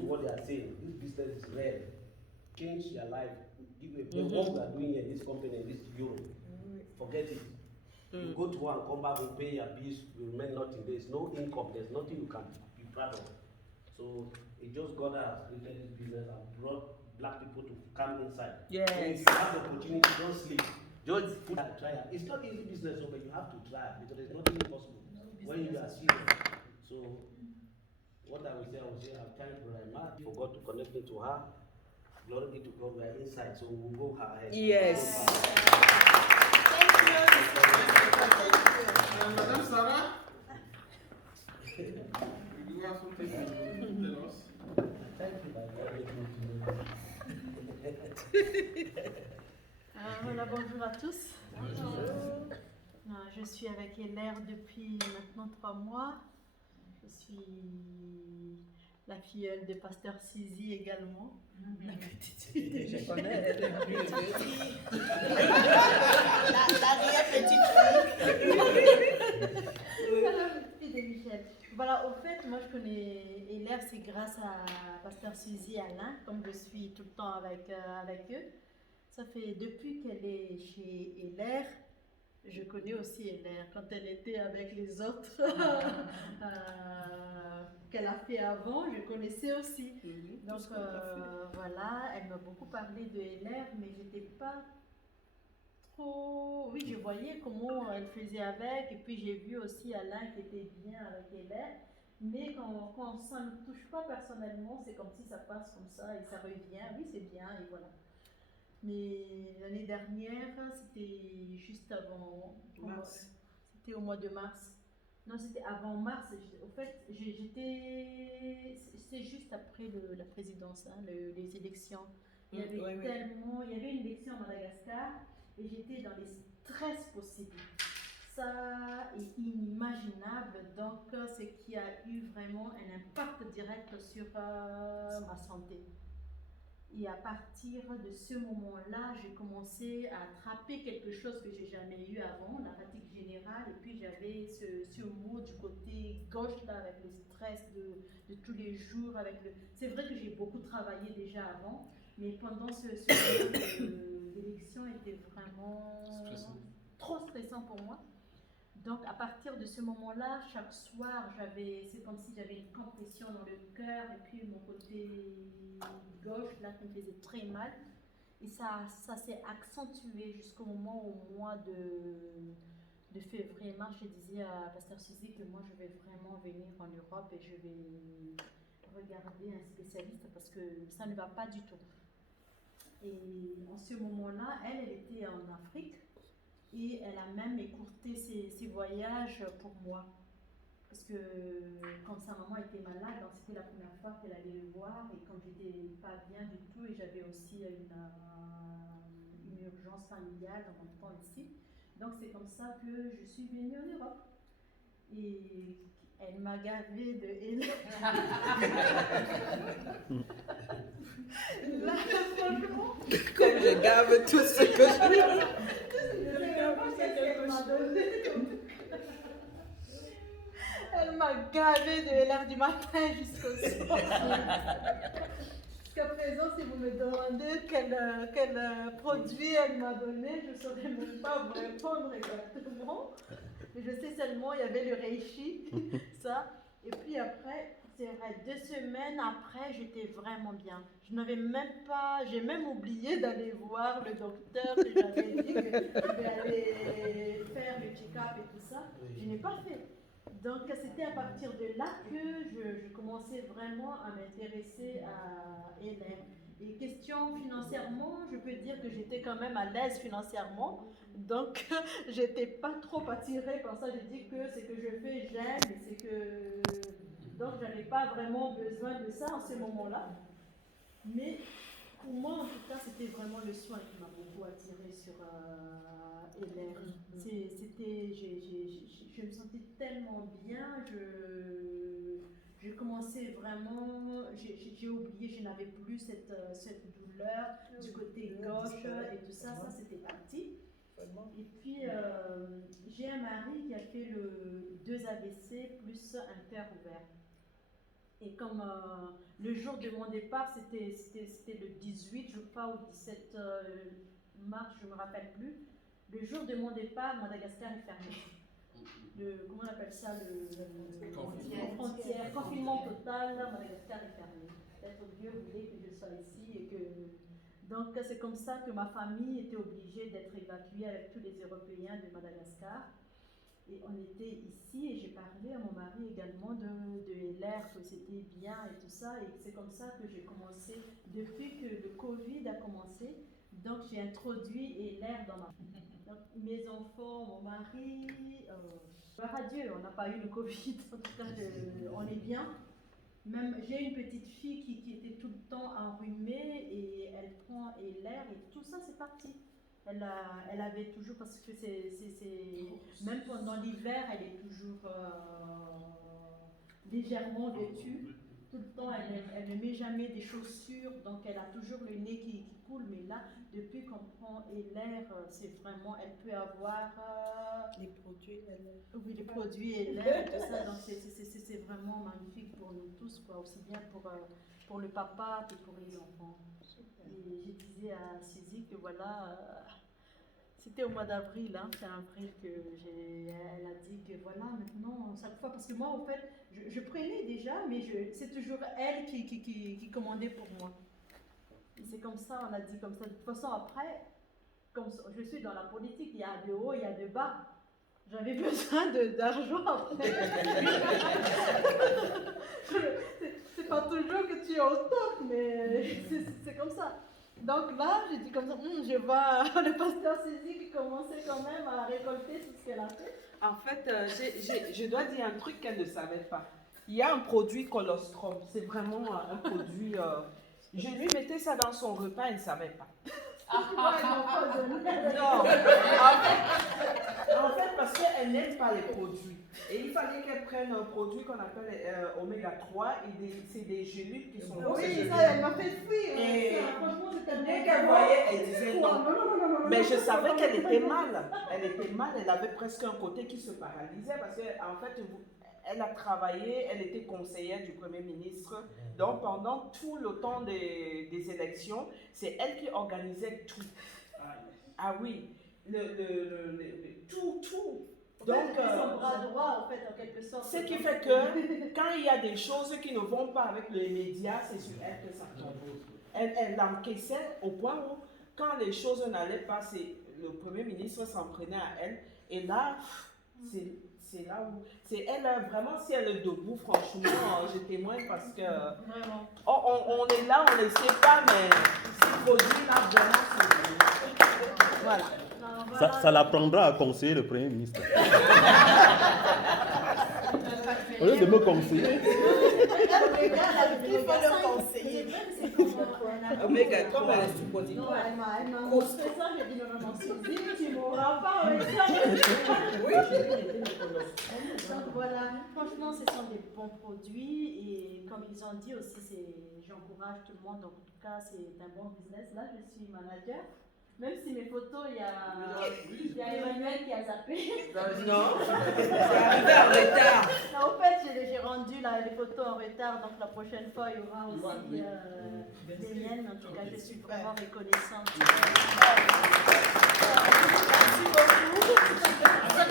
what they are saying. This business is real. Change your life. What we are doing in this company, in this Europe, forget it. You go to work and come back and pay your bills, you remain nothing. There's no income, there's nothing you can be proud of. So it just God has created this business and brought black people to come inside. Yes. So if you have the opportunity, don't sleep. Just put and try it. It's not easy business, but you have to try because there's nothing impossible when you are serious. So what I will say, I'll thank Brother Mark for God to connect me to her. Glory be to God, we are inside, so we'll go her ahead. Yes. Madame Sarah, do you have something to tell us? Thank you, Voilà, bonjour à tous. Je suis avec Hilaire depuis maintenant 3 mois. Je suis la filleule de Pasteur Sizi également. La petite fille. Je connais, elle est plus La petite fille de Michel. Voilà, au fait, moi je connais Hilaire, c'est grâce à Pasteur Suzy et Alain, comme je suis tout le temps avec eux. Ça fait depuis qu'elle est chez Hilaire, je connais aussi Hilaire. Quand elle était avec les autres qu'elle a fait avant, je connaissais aussi. Donc voilà, elle m'a beaucoup parlé de Hilaire, mais j'étais pas trop. Oui, je voyais comment elle faisait avec, et puis j'ai vu aussi Alain qui était bien avec Hilaire. Mais quand ça ne me touche pas personnellement, c'est comme si ça passe comme ça et ça revient. Oui, c'est bien, et voilà. Mais l'année dernière, c'était juste avant mars. C'était au mois de mars. Non, c'était avant mars. Au fait, c'est juste après la présidence, hein, les élections. Il y avait tellement. Il y avait une élection à Madagascar et j'étais dans les stress possibles. Ça est inimaginable. Donc, ce qui a eu vraiment un impact direct sur ma santé. Et à partir de ce moment-là, j'ai commencé à attraper quelque chose que j'ai jamais eu avant, la fatigue générale. Et puis j'avais ce mot du côté gauche là, avec le stress de tous les jours. C'est vrai que j'ai beaucoup travaillé déjà avant, mais pendant ce moment d'élection était vraiment trop stressant pour moi. Donc à partir de ce moment-là, chaque soir, c'est comme si j'avais une compression dans le cœur et puis mon côté gauche là qui me faisait très mal. Et ça s'est accentué jusqu'au moment au mois de février, mars. Je disais à Pasteur Suzy que moi je vais vraiment venir en Europe et je vais regarder un spécialiste parce que ça ne va pas du tout. Et en ce moment-là, elle était en Afrique. Et elle a même écourté ses voyages pour moi. Parce que quand sa maman était malade, donc c'était la première fois qu'elle allait le voir. Et quand j'étais pas bien du tout, et j'avais aussi une urgence familiale en même temps ici. Donc c'est comme ça que je suis venue en Europe. Et elle m'a gavée de haine. Là, franchement. Comme je gave tout ce que je. Elle m'a gavé de l'heure du matin jusqu'au soir. Jusqu'à présent, si vous me demandez quel produit elle m'a donné, je ne saurais même pas vous répondre exactement. Mais je sais seulement il y avait le reishi, ça. Et puis après, c'est vrai, 2 semaines après, j'étais vraiment bien. Je n'avais même pas, j'ai même oublié d'aller voir le docteur que j'avais dit que je vais aller faire le check-up et tout ça. Je n'ai pas fait. Donc c'était à partir de là que je commençais vraiment à m'intéresser à Hilaire. Et question financièrement, je peux dire que j'étais quand même à l'aise financièrement. Donc j'étais pas trop attirée par ça. Je dis que ce que je fais, j'aime. Et c'est que... Donc j'avais pas vraiment besoin de ça en ce moment-là. Mais pour moi, en tout cas, c'était vraiment le soin qui m'a beaucoup attirée sur Hilaire. Je me sentais tellement bien, je commençais vraiment, j'ai oublié, je n'avais plus cette douleur du côté gauche et tout ça, ça c'était parti. Et puis, j'ai un mari qui a fait le 2 AVC plus un cœur ouvert. Et comme le jour de mon départ, c'était le 18, je crois, ou 17 mars, je ne me rappelle plus. Le jour de mon départ, Madagascar est fermé. Comment on appelle ça, frontière, confinement total, Madagascar est fermé. Peut-être Dieu voulait que je sois ici et que... Donc c'est comme ça que ma famille était obligée d'être évacuée avec tous les Européens de Madagascar. Et on était ici et j'ai parlé à mon mari également de LR, que c'était bien et tout ça. Et c'est comme ça que j'ai commencé, depuis que le Covid a commencé, donc j'ai introduit LR dans ma vie. Donc mes enfants, mon mari, gloire à Dieu, on n'a pas eu le Covid, en tout cas on est bien. Même j'ai une petite fille qui était tout le temps enrhumée et elle prend LR et tout ça c'est parti. Elle avait toujours, parce que même pendant l'hiver, elle est toujours légèrement vêtue. Tout le temps, elle ne met jamais des chaussures, donc elle a toujours le nez qui coule. Mais là, depuis qu'on prend l'air, c'est vraiment, elle peut avoir Les produits, oui, les produits et l'air, tout ça. Donc c'est vraiment magnifique pour nous tous, quoi, aussi bien pour le papa que pour les enfants. Et je disais à Suzy que voilà, c'était au mois d'avril, hein, c'est avril elle a dit que voilà, maintenant, chaque fois, parce que moi, en fait, je prenais déjà, mais c'est toujours elle qui commandait pour moi. Et c'est comme ça, on a dit comme ça. De toute façon, après, comme je suis dans la politique, il y a de haut, il y a de bas. J'avais besoin d'argent après. C'est pas toujours que tu es au top, mais c'est comme ça. Donc là, j'ai dit comme ça, je vois le pasteur Suzy qui commençait quand même à récolter tout ce qu'elle a fait. En fait, je dois dire un truc qu'elle ne savait pas. Il y a un produit colostrum, c'est vraiment un produit... je lui mettais ça dans son repas, elle ne savait pas. Non, en fait, parce qu'elle n'aime pas les produits. Et il fallait qu'elle prenne un produit qu'on appelle oméga 3 et c'est des gélules qui sont... Oui, ça, elle m'a fait fuir. Et franchement, c'était dès bien. qu'elle voyait, elle disait non. Non. Mais je savais qu'elle était mal. Elle était mal, elle avait presque un côté qui se paralysait parce qu'en fait, elle a travaillé, elle était conseillère du Premier ministre. Donc pendant tout le temps des élections, c'est elle qui organisait tout. Ah oui, tout. Donc, son bras droit, en fait, en quelque sorte. Ce qui fait que quand il y a des choses qui ne vont pas avec les médias, c'est sur elle que ça tombe. Elle encaissait au point où, quand les choses n'allaient pas, le Premier ministre s'en prenait à elle. Et là, c'est là où... C'est elle, vraiment, si elle est debout, franchement, je témoigne parce que... Vraiment. On est là, on ne sait pas, mais ce produit-là, vraiment, c'est... Voilà. Ça l'apprendra à conseiller le Premier ministre. Au lieu de me conseiller. Il faut le conseiller. Oméga, comme elle est sous-positive. Non, elle m'a montré ça, j'ai dit non, Suzy, tu m'auras pas avec ça. Donc voilà, franchement, ce sont des bons produits et comme ils ont dit aussi, j'encourage tout le monde, donc en tout cas, c'est un bon business. Là, je suis manager. Même si mes photos, il y a Emmanuel qui a zappé. Non, c'est arrivé en retard. Non, en fait, j'ai rendu les photos en retard, donc la prochaine fois, il y aura aussi des miennes. En tout cas, je suis vraiment reconnaissante. Merci beaucoup.